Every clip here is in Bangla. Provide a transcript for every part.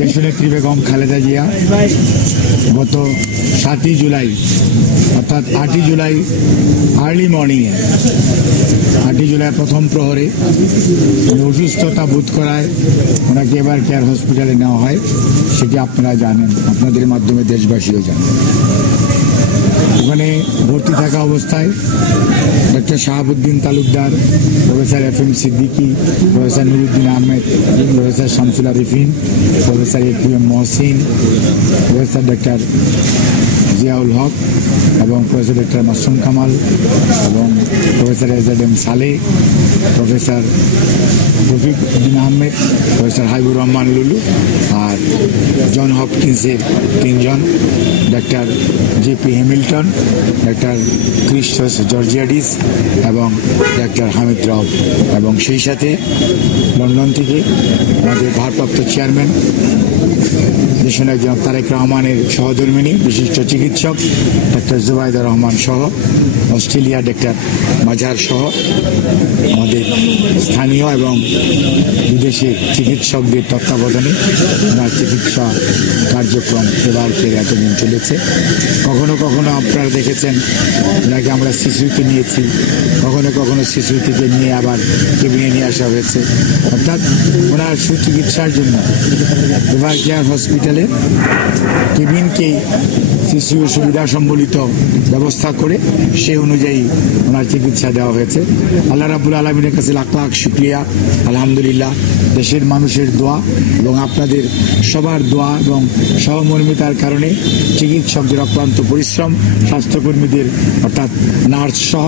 দেশনেত্রী বেগম খালেদা জিয়া গত 7ই জুলাই অর্থাৎ 8ই জুলাই আর্লি মর্নিংয়ে 8ই জুলাই প্রথম প্রহরে অসুস্থতা বোধ করায় ওনাকে এবার কেয়ার হসপিটালে নেওয়া হয়। সেটি আপনারা জানেন, আপনাদের মাধ্যমে দেশবাসীও জানেন। ওখানে ভর্তি থাকা অবস্থায় doctor Shahabuddin Talukdar, professor FM Siddiqui, professor Nuruddin Ahmed, professor Shamsul Arifin, professor AQM Mohsin, professor doctor Ziaul Haque এবং প্রফেসর ডক্টর মাসুম কামাল এবং professor AZM Saleh, professor Rafiq Uddin Ahmed, professor Habibur Rahman Lulu আর জন হপকিন্সের 3 জন, doctor JP Hamilton, doctor Christos Georgiadis এবং ডক্টর হামিদ রাও এবং সেই সাথে লন্ডন থেকে আমাদের ভারপ্রাপ্ত চেয়ারম্যান দেশনায়ক জনাব তারেক রহমানের সহধর্মিণী বিশিষ্ট চিকিৎসক ডক্টর জুবাইদা রহমান সহ, অস্ট্রেলিয়া ডক্টর মাজার সহ আমাদের স্থানীয় এবং বিদেশি চিকিৎসকদের তত্ত্বাবধানে ওনার চিকিৎসা কার্যক্রম এবারকে এতদিন চলেছে। কখনো কখনো আপনারা দেখেছেন ওনাকে আমরা শিশুতে নিয়েছি, কখনো কখনো শিশু থেকে নিয়ে আবার কেবিনে নিয়ে আসা হয়েছে। অর্থাৎ ওনার সুচিকিৎসার জন্য এবার কেয়ার হসপিটালে কেবিনকেই শিশু সুবিধা সম্বলিত ব্যবস্থা করে সে অনুযায়ী ওনার চিকিৎসা দেওয়া হয়েছে। আল্লাহ রাব্বুল আলামিনের কাছে লাখ লাখ শুকরিয়া, আলহামদুলিল্লাহ। দেশের মানুষের দোয়া এবং আপনাদের সবার দোয়া এবং সহমর্মিতার কারণে চিকিৎসকদের অক্লান্ত পরিশ্রম, স্বাস্থ্যকর্মীদের অর্থাৎ নার্স সহ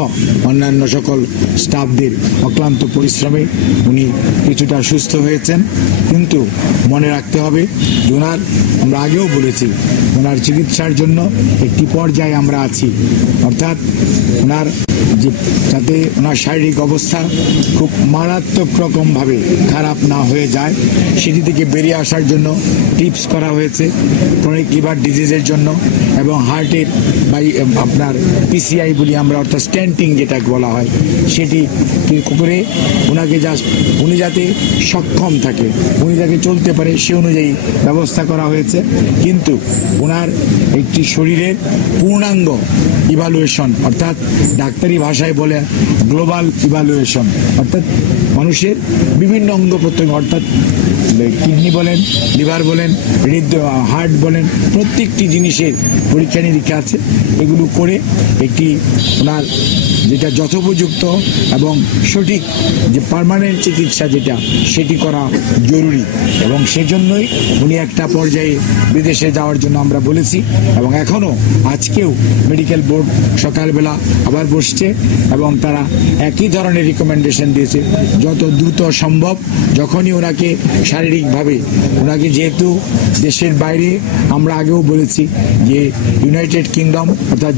অন্যান্য সকল স্টাফদের অক্লান্ত পরিশ্রমে উনি কিছুটা সুস্থ হয়েছেন। কিন্তু মনে রাখতে হবে যে ওনার, আমরা আগেও বলেছি, ওনার চিকিৎসার জন্য একটি পর্যায়ে আমরা আছি। অর্থাৎ ওনার যাতে ওনার শারীরিক অবস্থা খুব মারাত্মক রকমভাবে খারাপ না হয়ে যায় সেটি থেকে বেরিয়ে আসার জন্য টিপস করা হয়েছে ক্রনিক লিভার ডিজিজের জন্য এবং হার্টের আপনার PCI বলি আমরা, অর্থাৎ স্ট্যান্টিং যেটা বলা হয়, সেটি করে ওনাকে উনি যাতে সক্ষম থাকে, উনি যাতে চলতে পারে সে অনুযায়ী ব্যবস্থা করা হয়েছে। কিন্তু ওনার একটি শরীরের পূর্ণাঙ্গ ইভালুয়েশন, অর্থাৎ ডাক্তারি ভাষায় বলে গ্লোবাল ইভালুয়েশন, অর্থাৎ মানুষের বিভিন্ন অঙ্গ প্রত্যঙ্গ, অর্থাৎ কিডনি বলেন, লিভার বলেন, হার্ট বলেন, প্রত্যেকটি জিনিসের পরীক্ষা নিরীক্ষা আছে। এগুলো করে একটি ওনার যেটা যথোপযুক্ত এবং সঠিক যে পার্মানেন্ট চিকিৎসা যেটা সেটি করা জরুরি এবং সেজন্যই উনি একটা পর্যায়ে বিদেশে যাওয়ার জন্য আমরা বলেছি এবং এখনও আজকেও মেডিকেল বোর্ড সকালবেলা আবার বসছে এবং তারা একই ধরনের রিকমেন্ডেশন দিয়েছে যত দ্রুত সম্ভব যখনই ওনাকে শারীরিকভাবে, ওনাকে যেহেতু দেশের বাইরে আমরা আগেও বলেছি যে ইউনাইটেড কিংডম অর্থাৎ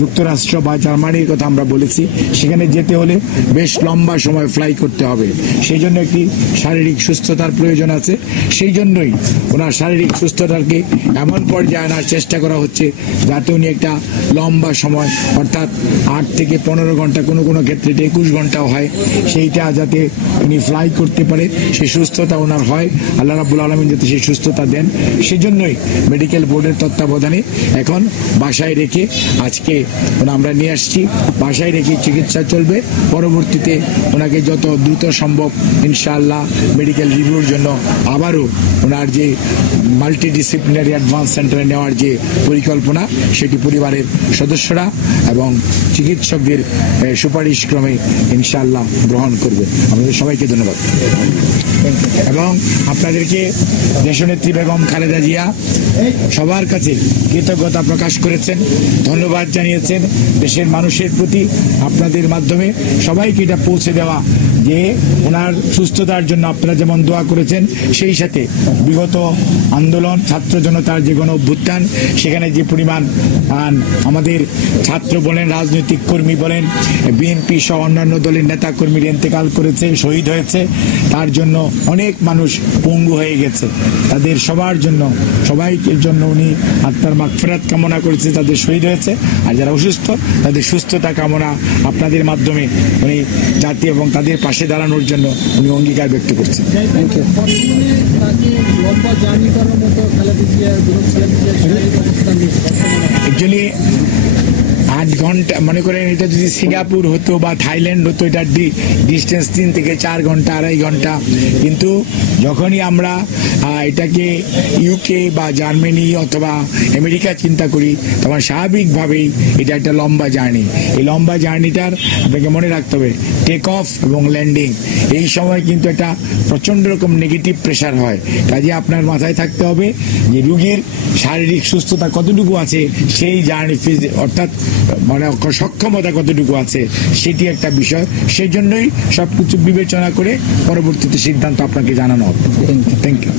যুক্তরাষ্ট্র বা জার্মানির কথা আমরা বলেছি, সেখানে যেতে হলে বেশ লম্বা সময় ফ্লাই করতে হবে, সেই জন্য একটি শারীরিক সুস্থতার প্রয়োজন আছে। সেই জন্যই ওনার শারীরিক সুস্থতাকে এমন পর্যায়ে আনার চেষ্টা করা হচ্ছে যাতে উনি একটা লম্বা সময় অর্থাৎ 8 থেকে 15 ঘন্টা, কোনো কোনো ক্ষেত্রে 21 ঘন্টাও হয়, সেইটা যাতে উনি ফ্লাই করতে পারে, সেই সুস্থতা ওনার হয়। আল্লাহ রাব্বুল আলামিন যাতে সেই সুস্থতা দেন, সেজন্যই মেডিকেল বোর্ডের তত্ত্বাবধানে এখন বাসায় রেখে আজকে আমরা নিয়ে আসছি। বাসায় রেখে চিকিৎসা চলবে, পরবর্তীতে ওনাকে যত দ্রুত সম্ভব ইনশাআল্লাহ মেডিকেল রিভিউর জন্য আবারও ওনার যে মাল্টিডিসিপ্লিনারি অ্যাডভান্স সেন্টারে নেওয়ার যে পরিকল্পনা সেটি পরিবারের সদস্যরা এবং চিকিৎসকদের সুপারিশক্রমে ইনশাআল্লাহ গ্রহণ করবে। আমাদের সবাইকে ধন্যবাদ এবং আপনাদেরকে দেশনেত্রী বেগম খালেদা জিয়া সবার কাছে কৃতজ্ঞতা প্রকাশ করেছেন, ধন্যবাদ জানিয়েছেন দেশের মানুষের প্রতি। আপনাদের মাধ্যমে সবাইকে এটা পৌঁছে দেওয়া যে ওনার সুস্থতার জন্য আপনারা যেমন দোয়া করেছেন, সেই সাথে বিগত আন্দোলন, ছাত্র জনতার যে গণ অভ্যুত্থান, সেখানে যে পরিমাণ আমাদের ছাত্র বলেন, রাজনৈতিক কর্মী বলেন, বিএনপি সহ অন্যান্য দলের নেতা কর্মীরা ইন্তেকাল করেছে, শহীদ হয়েছে, তার জন্য অনেক মানুষ পঙ্গু হয়ে গেছে। তাদের সবার জন্য, সবাইকে জন্য উনি আত্মার মাগফিরাত কামনা করেছে, তাদের শহীদ হয়েছে। আর যারা অসুস্থ তাদের সুস্থতা কামনা আপনাদের মাধ্যমে উনি জাতি এবং তাদের পাশে দাঁড়ানোর জন্য উনি অঙ্গীকার ব্যক্ত করছেন। অ্যাকচুয়ালি 8 ঘন্টা, মনে করেন এটা যদি সিঙ্গাপুর হতো বা থাইল্যান্ড হতো, এটার ডিস্টেন্স 3 থেকে 4 ঘন্টা, 2.5 ঘন্টা। কিন্তু যখনই আমরা এটাকে ইউকে বা জার্মানি অথবা আমেরিকা চিন্তা করি, তখন স্বাভাবিকভাবেই এটা একটা লম্বা জার্নি। এই লম্বা জার্নিটার আপনাকে মনে রাখতে হবে টেক অফ এবং ল্যান্ডিং, এই সময় কিন্তু একটা প্রচণ্ড রকম নেগেটিভ প্রেশার হয়। কাজে আপনার মাথায় থাকতে হবে যে রুগীর শারীরিক সুস্থতা কতটুকু আছে, সেই জার্নি অর্থাৎ মানে সক্ষমতা কতটুকু আছে, সেটি একটা বিষয়। সেই জন্যই সবকিছু বিবেচনা করে পরবর্তীতে সিদ্ধান্ত আপনাকে জানানো হবে। Thank you.